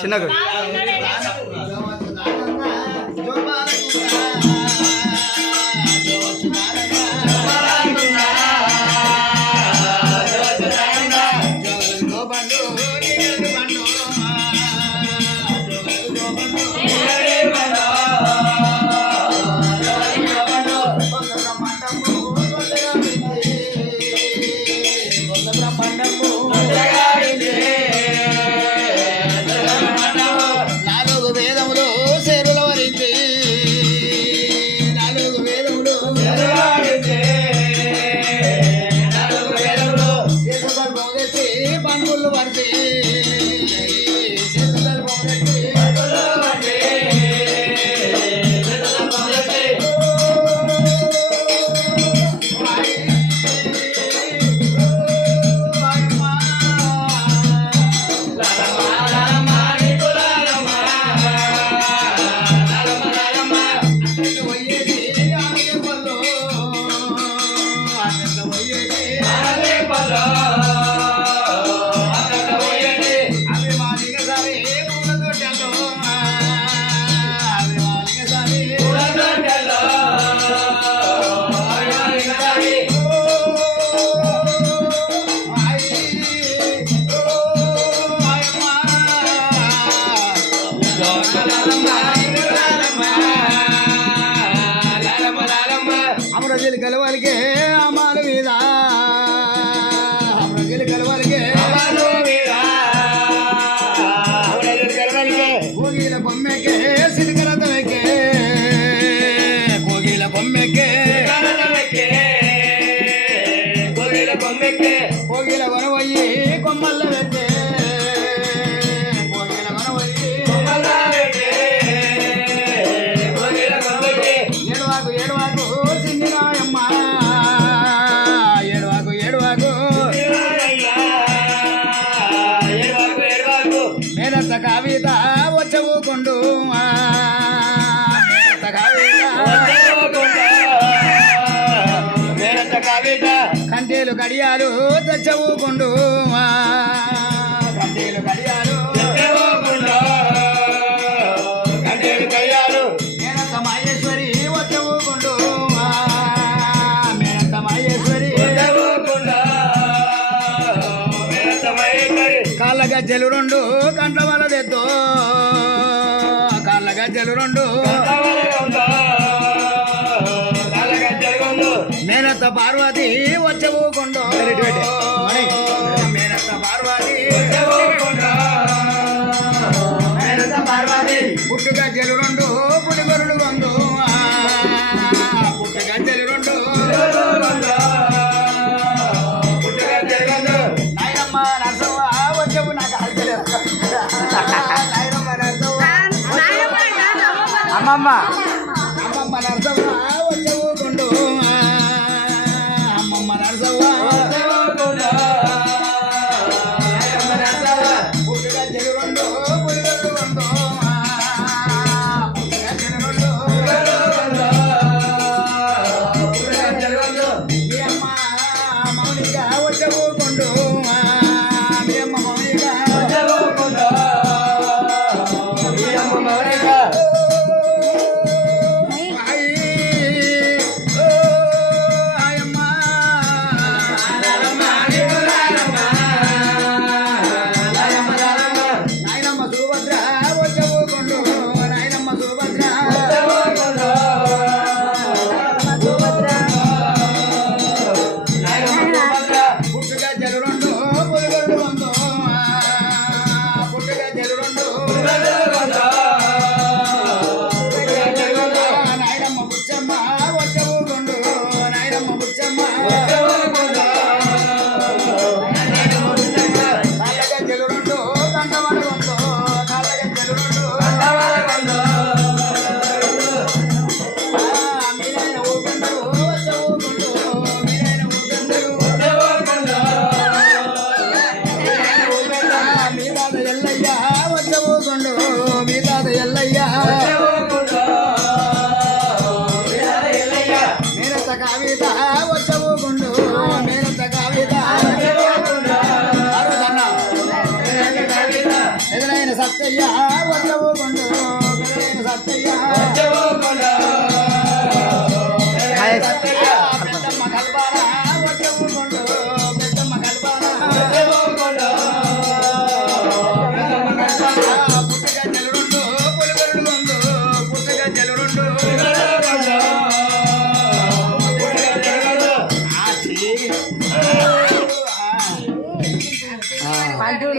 చిన్నగా అమరజలు కలవాలికే అమాల మీద అమరజలు కలవాలికే కోగిల బొమ్మెకే సిరికరతమెకే కోగిల బొమ్మెకే కోగిల వరవయ్యి కొమ్మల్ల పెట్టే కోగిల వరవయ్యి ఏడువాకు ఏడువాకు సింగిరాయమ్మ ఏడువాకు ఏడువాకు మేనత్త కవిత వచ్చవుకుండు కంటేలు కడియాలు తెచ్చవుకుండు కంటేలు కడియాలు మేనత్త మహేశ్వరి వచ్చవుకుండు మేనత్త మహేశ్వరి కాళ్ళ గజ్జలు రెండు కంట్ల వల తెద్దో కాళ్ళ గజ్జలు రెండు మేనత్త పార్వతి వచ్చవుకుండు మేనత్త పార్వతి పుట్టు గజ్జలు రెండు పుడిగొరులు వండు పుట్టు గజ్జలు రెండు నాయనమ్మ నరసవ్వ వచ్చవు నాకు ఆల్చలేదు నాయనమ్మ నరసవ్వ అమ్మమ్మ అమ్మమ్మ నరసవ్వ వచ్చవుకుండు అమ్మమ్మ నరసవ్వ పుట్టు గజ్జలు రెండు పుడిగొరులు వండు పుట్టు గజ్జలు రెండు మీ అమ్మ మౌనిక వచ్చవుకుండు మీ అమ్మ మౌనిక మీ అమ్మ మౌనిక సత్తయ్య వచ్చవు కొండు సత్తయ్య పెద్దమ్మ కల్పాల వచ్చవు కొండు పెద్దమ్మ కల్పాల పుట్టగా జలురుండు పులిగొరుడు కొండు పుట్టగా జలురుండు పంటలు